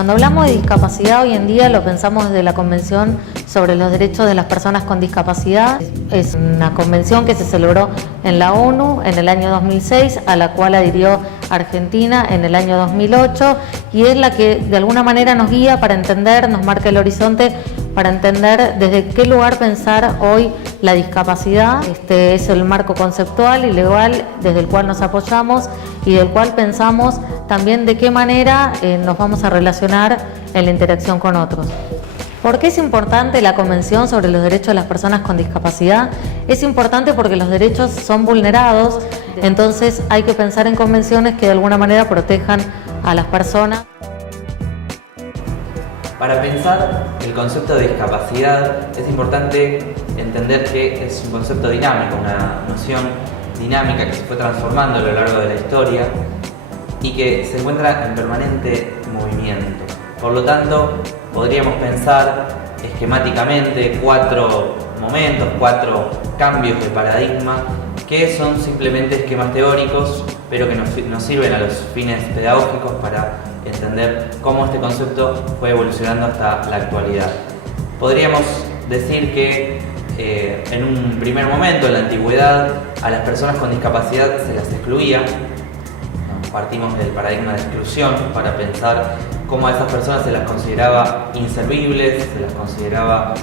Cuando hablamos de discapacidad hoy en día lo pensamos desde la Convención sobre los Derechos de las Personas con Discapacidad. Es una convención que se celebró en la ONU en el año 2006, a la cual adhirió Argentina en el año 2008, y es la que de alguna manera nos guía para entender, nos marca el horizonte para entender desde qué lugar pensar hoy la discapacidad. Este es el marco conceptual y legal desde el cual nos apoyamos y del cual pensamos también de qué manera nos vamos a relacionar en la interacción con otros. ¿Por qué es importante la Convención sobre los Derechos de las Personas con Discapacidad? Es importante porque los derechos son vulnerados, entonces hay que pensar en convenciones que de alguna manera protejan a las personas. Para pensar el concepto de discapacidad es importante entender que es un concepto dinámico, una noción dinámica que se fue transformando a lo largo de la historia y que se encuentra en permanente movimiento. Por lo tanto, podríamos pensar esquemáticamente 4 momentos, 4 cambios de paradigma que son simplemente esquemas teóricos, pero que nos sirven a los fines pedagógicos para entender cómo este concepto fue evolucionando hasta la actualidad. Podríamos decir que en un primer momento, en la antigüedad, a las personas con discapacidad se las excluía. Partimos del paradigma de exclusión para pensar cómo a esas personas se las consideraba inservibles, se las consideraba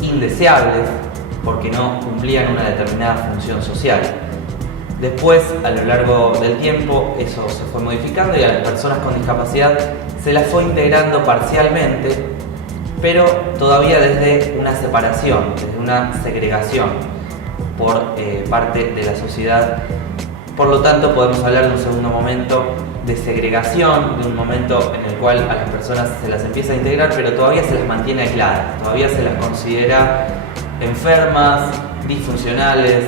indeseables, porque no cumplían una determinada función social. Después, a lo largo del tiempo, eso se fue modificando y a las personas con discapacidad se las fue integrando parcialmente, pero todavía desde una separación, desde una segregación por parte de la sociedad. Por lo tanto, podemos hablar de un segundo momento de segregación, de un momento en el cual a las personas se las empieza a integrar, pero todavía se las mantiene aisladas, todavía se las considera enfermas, disfuncionales,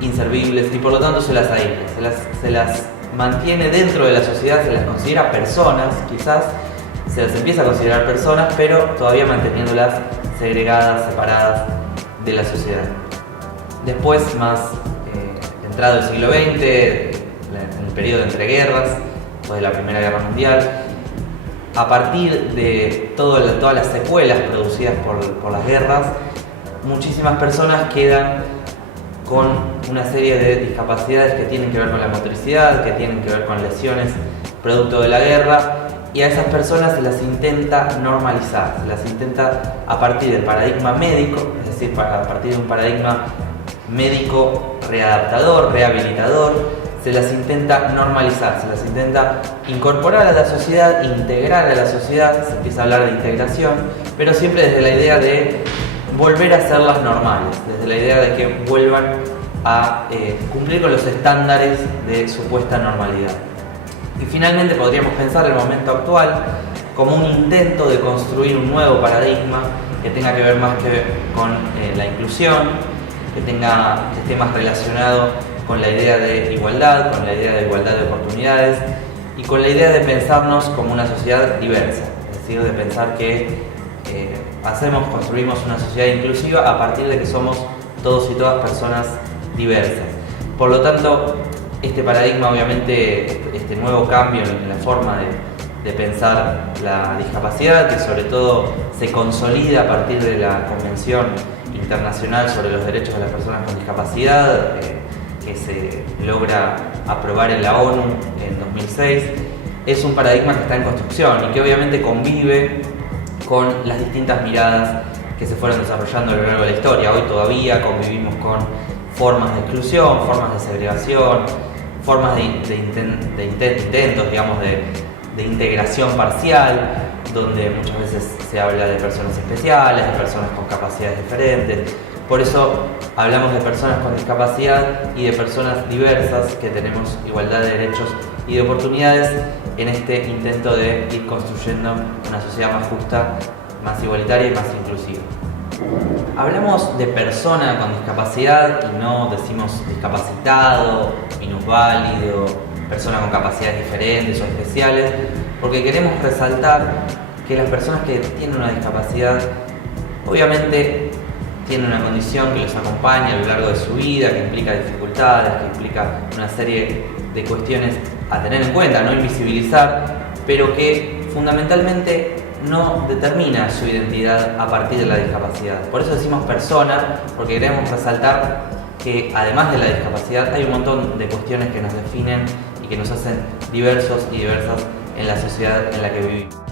inservibles, y por lo tanto se las aísla, se las mantiene dentro de la sociedad, se las considera personas, quizás se las empieza a considerar personas, pero todavía manteniéndolas segregadas, separadas de la sociedad. Después, más entrado el siglo XX, en el periodo entre guerras, después de la Primera Guerra Mundial, a partir de todas las secuelas producidas por las guerras, muchísimas personas quedan con una serie de discapacidades que tienen que ver con la motricidad, que tienen que ver con lesiones producto de la guerra, y a esas personas se las intenta normalizar, se las intenta a partir del paradigma médico, es decir, a partir de un paradigma médico readaptador, rehabilitador, se las intenta normalizar, se las intenta incorporar a la sociedad, integrar a la sociedad, se empieza a hablar de integración, pero siempre desde la idea de volver a hacerlas normales, desde la idea de que vuelvan a cumplir con los estándares de supuesta normalidad. Y finalmente podríamos pensar el momento actual como un intento de construir un nuevo paradigma que tenga que ver más que con la inclusión, que esté más relacionado con la idea de igualdad, con la idea de igualdad de oportunidades y con la idea de pensarnos como una sociedad diversa, es decir, de pensar que construimos una sociedad inclusiva a partir de que somos todos y todas personas diversas. Por lo tanto, este paradigma, obviamente, este nuevo cambio en la forma de pensar la discapacidad, que sobre todo se consolida a partir de la Convención Internacional sobre los Derechos de las Personas con Discapacidad, que se logra aprobar en la ONU en 2006, es un paradigma que está en construcción y que obviamente convive con las distintas miradas que se fueron desarrollando a lo largo de la historia. Hoy todavía convivimos con formas de exclusión, formas de segregación, formas de intentos, digamos, de integración parcial, donde muchas veces se habla de personas especiales, de personas con capacidades diferentes. Por eso hablamos de personas con discapacidad y de personas diversas que tenemos igualdad de derechos y de oportunidades en este intento de ir construyendo una sociedad más justa, más igualitaria y más inclusiva. Hablamos de persona con discapacidad y no decimos discapacitado, minusválido, persona con capacidades diferentes o especiales, porque queremos resaltar que las personas que tienen una discapacidad obviamente tienen una condición que los acompaña a lo largo de su vida, que implica dificultades, que implica una serie de cuestiones a tener en cuenta, no invisibilizar, pero que fundamentalmente no determina su identidad a partir de la discapacidad. Por eso decimos persona, porque queremos resaltar que además de la discapacidad hay un montón de cuestiones que nos definen y que nos hacen diversos y diversas en la sociedad en la que vivimos.